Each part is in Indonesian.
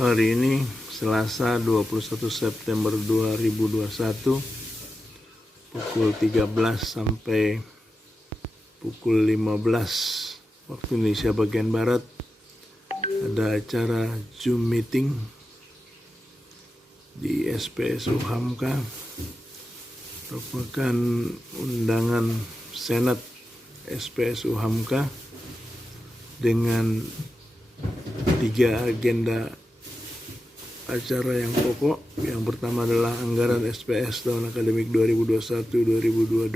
Hari ini Selasa 21 September 2021 pukul 13 sampai pukul 15 waktu Indonesia bagian Barat ada acara Zoom meeting di SPSU Hamka, merupakan undangan Senat SPSU Hamka dengan 3 agenda acara yang pokok. Yang pertama adalah anggaran SPS tahun akademik 2021-2022,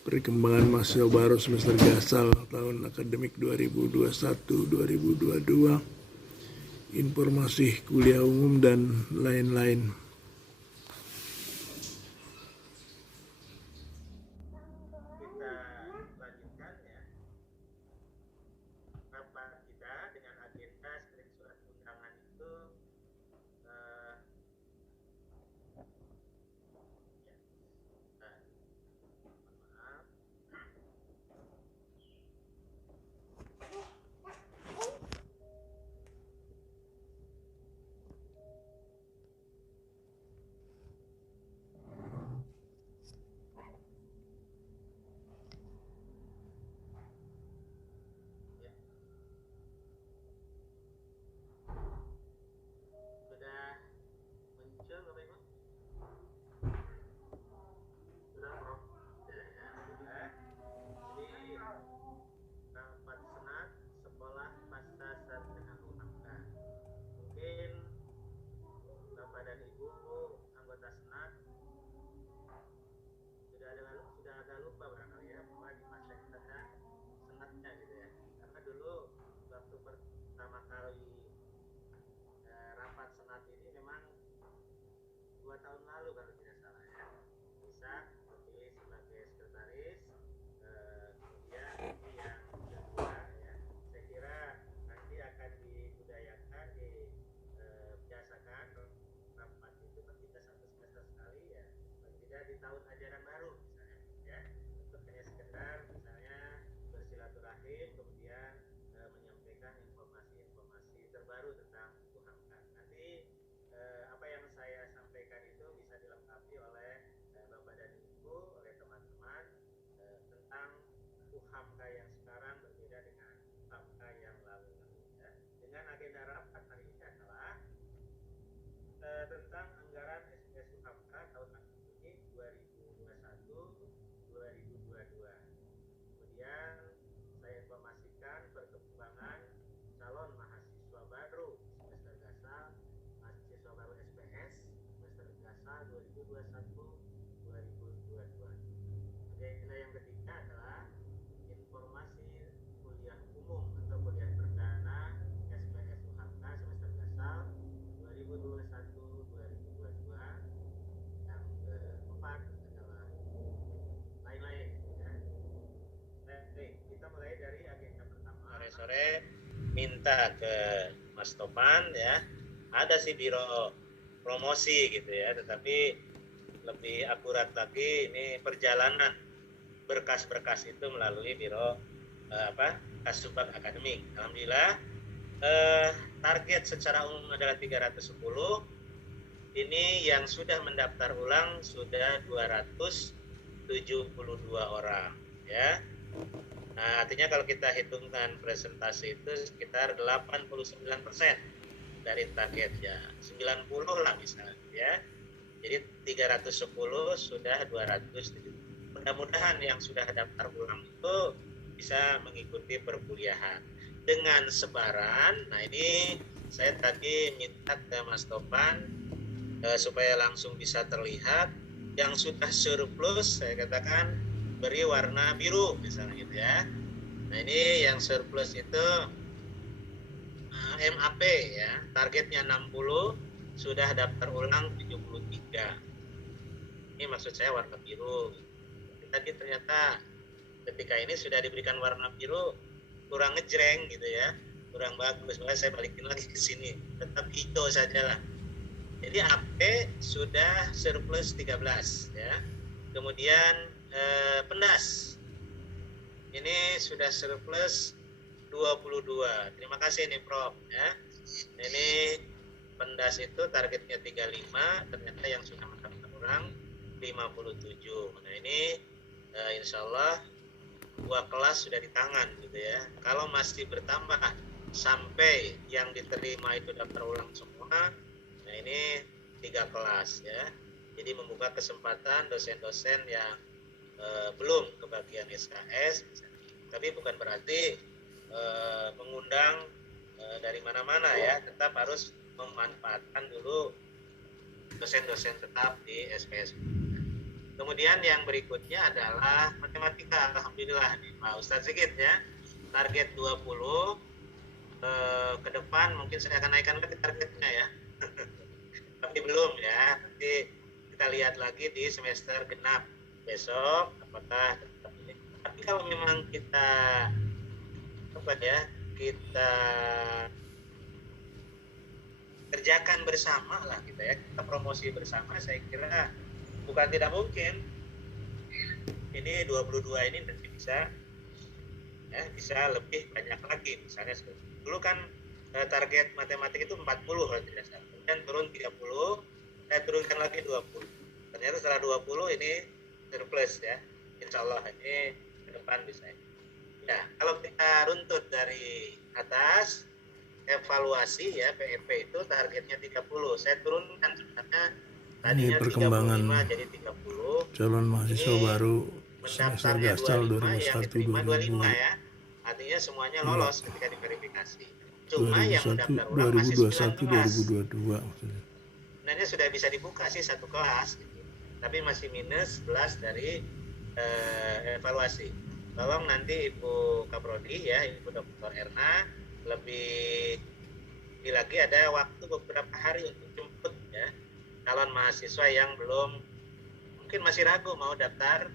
perkembangan mahasiswa baru semester gasal tahun akademik 2021-2022, informasi kuliah umum, dan lain-lain. Sore minta ke Mas Topan ya, ada sih biro promosi gitu ya, tetapi lebih akurat lagi ini perjalanan berkas-berkas itu melalui biro Kasubag Akademik. Alhamdulillah target secara umum adalah 310. Ini yang sudah mendaftar ulang sudah 272 orang ya. Nah, artinya kalau kita hitungkan presentasi itu sekitar 89% dari targetnya, 90 lah misalnya ya. Jadi 310 sudah 270. Mudah-mudahan yang sudah daftar ulang itu bisa mengikuti perkuliahan dengan sebaran. Nah, ini saya tadi minta ke Mas Topan supaya langsung bisa terlihat. Yang sudah surplus saya katakan beri warna biru misalnya gitu ya. Nah, ini yang surplus itu MAP ya, targetnya 60, sudah daftar ulang 73. Ini maksud saya warna biru. Tadi ternyata ketika ini sudah diberikan warna biru kurang ngejreng gitu ya, kurang bagus, makanya saya balikin lagi ke sini, tetap hijau saja lah. Jadi AP sudah surplus 13 ya. Kemudian pendas ini sudah surplus 22. Terima kasih nih Prof ya. Ini pendas itu targetnya 35, ternyata yang sudah mendaftar orang 57. Nah ini insya Allah 2 kelas sudah di tangan gitu ya. Kalau masih bertambah sampai yang diterima itu daftar ulang semua, nah ini 3 kelas ya. Jadi membuka kesempatan dosen-dosen yang belum kebagian SKS, tapi bukan berarti mengundang dari mana-mana ya, tetap harus memanfaatkan dulu dosen-dosen tetap di SKS. Kemudian yang berikutnya adalah matematika. Alhamdulillah nih Pak Ustadz Sigit ya, target 20, ke depan mungkin saya akan naikkan lagi targetnya ya. Tapi belum ya, nanti kita lihat lagi di semester genap besok apakah tetap ini. Tapi kalau memang kita kita kerjakan bersama lah kita promosi bersama, saya kira bukan tidak mungkin ini 22 ini nanti bisa lebih banyak lagi. Misalnya dulu kan target matematik itu 40 kalau tidak salah, kemudian turun 30, saya turunkan lagi 20, ternyata setelah 20 ini surplus ya, insya Allah ini ke depan bisa ya. Kalau kita runtut dari atas, evaluasi ya PEP itu targetnya 30, saya turunkan sebenarnya tadinya perkembangan 35 jadi 30. calon mahasiswa ini baru semester gastal 25 ya, artinya semuanya lolos ketika diverifikasi. Cuma yang mendaftar ulang masih 9 kelas. 2021 2022 maksudnya. Sebenarnya sudah bisa dibuka sih 1 kelas gitu, tapi masih minus 11 dari evaluasi. Tolong nanti Ibu Kaprodi ya, Ibu Dr. Erna lebih lagi ada waktu beberapa hari untuk jemput ya calon mahasiswa yang belum, mungkin masih ragu mau daftar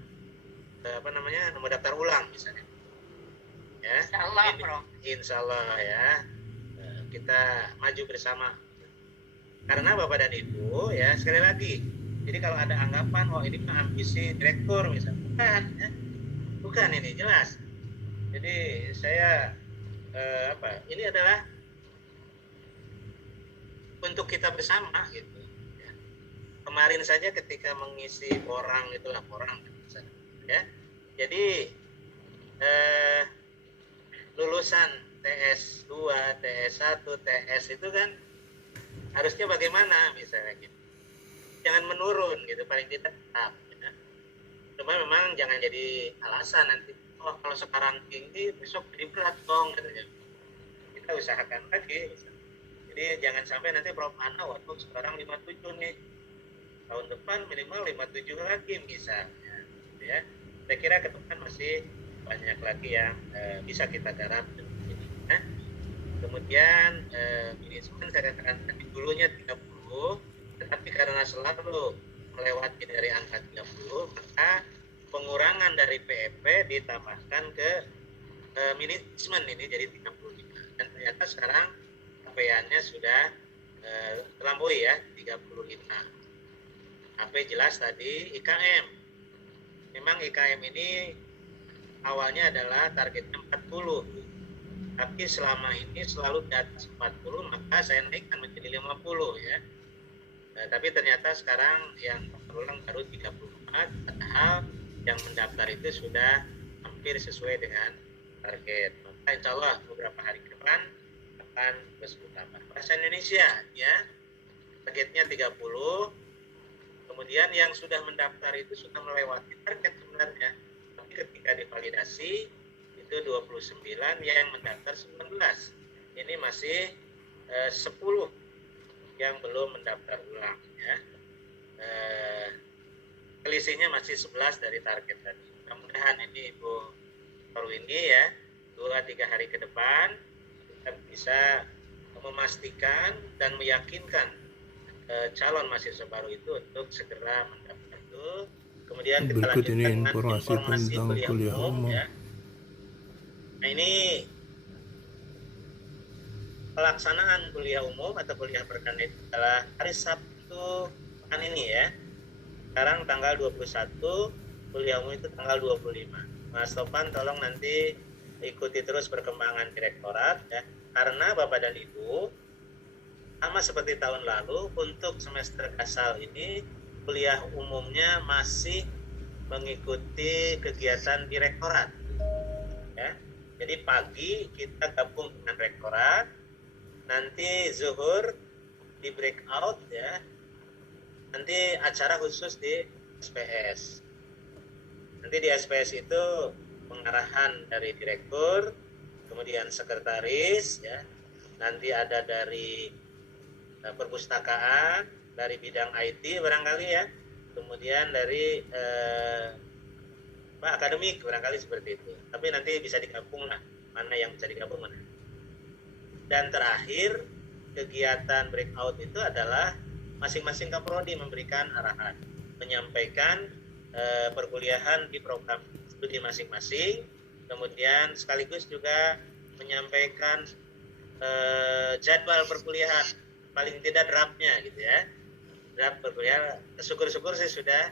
mau daftar ulang misalnya ya. Insya Allah ya, kita maju bersama karena Bapak dan Ibu ya. Sekali lagi, jadi kalau ada anggapan ini ambisi direktur misalnya, bukan ini jelas. Jadi saya ini adalah untuk kita bersama gitu ya. Kemarin saja ketika mengisi laporan ya, jadi lulusan TS2, TS1, TS itu kan harusnya bagaimana misalnya gitu, jangan menurun gitu, paling tidak tetap ya. Cuma memang jangan jadi alasan nanti kalau sekarang tinggi besok jadi berat dong katanya. Kita usahakan lagi. Jadi jangan sampai nanti Prof Ana waktu sekarang 57 nih, tahun depan minimal 57 lagi misalnya ya. Saya kira ke depan masih banyak lagi yang bisa kita garap ya. Kemudian manajemen saya katakan tadi dulunya 30, tetapi karena selalu melewati dari angka 30, maka pengurangan dari PEP ditambahkan ke manajemen ini jadi 35. Dan ternyata sekarang capaiannya sudah terlampaui ya, 35. HP jelas tadi IKM. Memang IKM ini awalnya adalah targetnya 40. Tapi selama ini selalu di atas 40, maka saya naikkan menjadi 50 ya. Tapi ternyata sekarang yang terulang baru 34, padahal yang mendaftar itu sudah hampir sesuai dengan target. Maka insya Allah beberapa hari ke depan akan terus bertambah. Bahasa Indonesia ya, targetnya 30. Kemudian yang sudah mendaftar itu sudah melewati target sebenarnya. Tapi ketika divalidasi itu 29, yang mendaftar 19. Ini masih 10 yang belum mendaftar ulang ya. Selisihnya masih 11 dari target tadi. Mudah-mudahan ini Ibu Parwindi ya, 2-3 hari ke depan kita bisa memastikan dan meyakinkan calon mahasiswa baru itu untuk segera mendaftar itu. Kemudian kita berikut lanjutkan ini dengan informasi tentang kuliah umum ya. Nah ini pelaksanaan kuliah umum atau kuliah perdana itu adalah hari Sabtu pekan ini ya. Sekarang tanggal 21, kuliah umum itu tanggal 25. Mas Topan tolong nanti ikuti terus perkembangan direktorat ya. Karena Bapak dan Ibu sama seperti tahun lalu, untuk semester kasal ini kuliah umumnya masih mengikuti kegiatan direktorat. Ya. Jadi pagi kita gabung dengan rektorat, nanti zuhur di breakout ya, nanti acara khusus di SPS. Nanti di SPS itu pengarahan dari direktur, kemudian sekretaris ya, nanti ada dari perpustakaan, dari bidang IT barangkali ya, kemudian dari akademik barangkali seperti itu. Tapi nanti bisa digabung lah, mana yang bisa digabung mana. Dan terakhir kegiatan breakout itu adalah masing-masing kaprodi memberikan arahan, menyampaikan perkuliahan di program studi masing-masing, kemudian sekaligus juga menyampaikan jadwal perkuliahan, paling tidak draftnya gitu ya, draft perkuliahan. Syukur-syukur sih sudah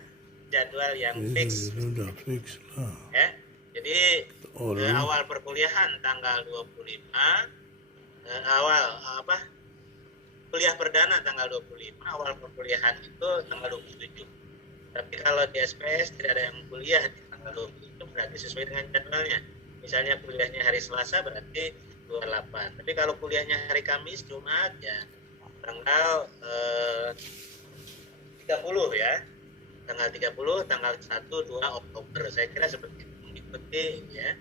jadwal yang fix. Sudah fix lah. Ya, jadi awal perkuliahan tanggal 25, kuliah perdana tanggal 25, awal perkuliahan itu tanggal 27. Tapi kalau di SPS tidak ada yang kuliah di tanggal 27, berarti sesuai dengan jadwalnya. Misalnya kuliahnya hari Selasa berarti 28. Tapi kalau kuliahnya hari Kamis, Jumat ya tanggal 30 ya. Tanggal 30, tanggal 1-2 Oktober. Saya kira seperti itu mengikuti ya.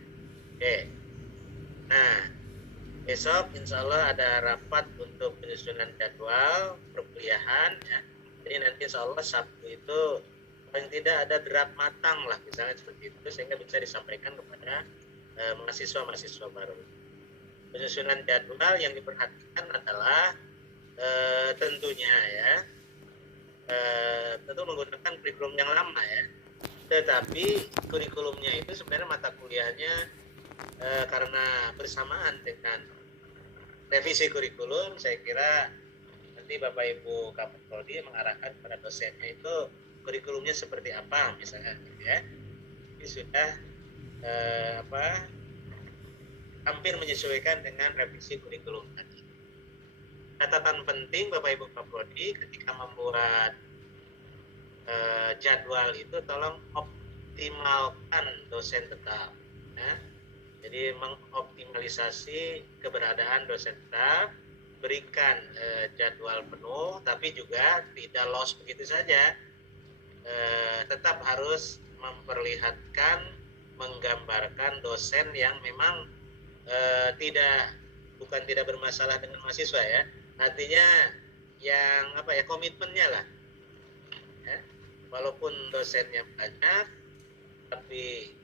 Oke. Nah, besok insya Allah ada rapat untuk penyusunan jadwal perkuliahan ya. Jadi nanti insya Allah Sabtu itu paling tidak ada draft matang lah, misalnya seperti itu, sehingga bisa disampaikan kepada mahasiswa-mahasiswa baru. Penyusunan jadwal yang diperhatikan adalah tentunya ya, tentu menggunakan kurikulum yang lama ya. Tetapi kurikulumnya itu sebenarnya mata kuliahnya karena bersamaan dengan revisi kurikulum, saya kira nanti Bapak Ibu Kapolri mengarahkan pada dosennya itu kurikulumnya seperti apa misalnya gitu ya. Ini sudah hampir menyesuaikan dengan revisi kurikulum tadi. Catatan penting Bapak Ibu Kapolri ketika membuat jadwal itu tolong optimalkan dosen tetap ya. Jadi mengoptimalisasi keberadaan dosen tetap, berikan jadwal penuh, tapi juga tidak loss begitu saja. Tetap harus memperlihatkan, menggambarkan dosen yang memang bukan tidak bermasalah dengan mahasiswa ya. Artinya yang komitmennya lah. Ya. Walaupun dosennya banyak, tapi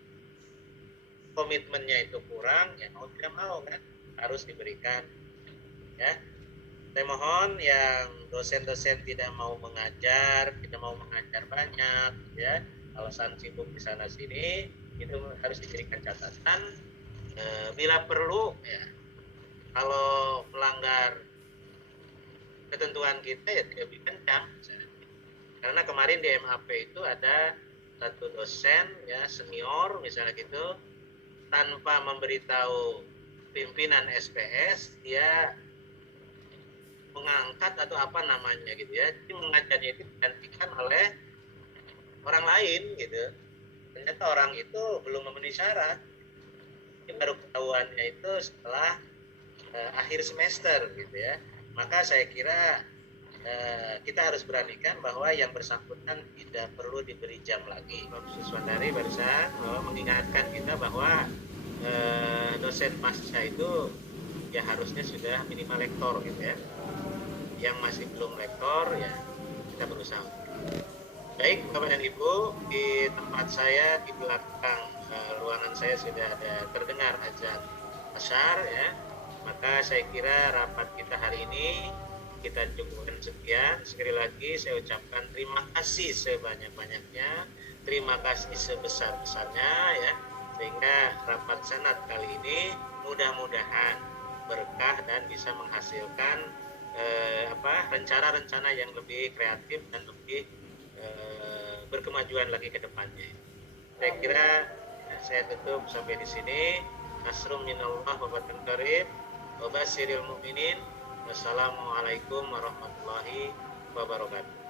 komitmennya itu kurang, ya mau tidak mau kan harus diberikan. Ya. Saya mohon yang dosen-dosen tidak mau mengajar banyak, ya, alasan sibuk di sana sini, itu harus dijadikan catatan. Bila perlu, ya, kalau melanggar ketentuan kita ya tidak dikencang. Karena kemarin di MAP itu ada satu dosen ya senior misalnya gitu, tanpa memberitahu pimpinan SPS dia mengangkat atau apa namanya gitu ya, jadi mengajarnya itu digantikan oleh orang lain gitu. Ternyata orang itu belum memenuhi syarat. Ini baru ketahuannya itu setelah akhir semester gitu ya. Maka saya kira kita harus beranikan bahwa yang bersangkutan tidak perlu diberi jam lagi. Pak Suswandari barusan mengingatkan kita bahwa dosen pasca itu ya harusnya sudah minimal lektor gitu ya. Yang masih belum lektor ya kita berusaha. Baik Bapak dan Ibu, di tempat saya di belakang ruangan saya sudah ada terdengar azan asyar ya. Maka saya kira rapat kita hari ini kita cukupkan sekian. Sekali lagi saya ucapkan terima kasih sebanyak-banyaknya, terima kasih sebesar-besarnya ya, sehingga rapat senat kali ini mudah-mudahan berkah dan bisa menghasilkan rencana-rencana yang lebih kreatif dan lebih berkemajuan lagi ke depannya. Saya kira saya tutup sampai di sini. Nasrum minallah wa fatun qarib wa basyiril mu'minin. Wassalamualaikum warahmatullahi wabarakatuh.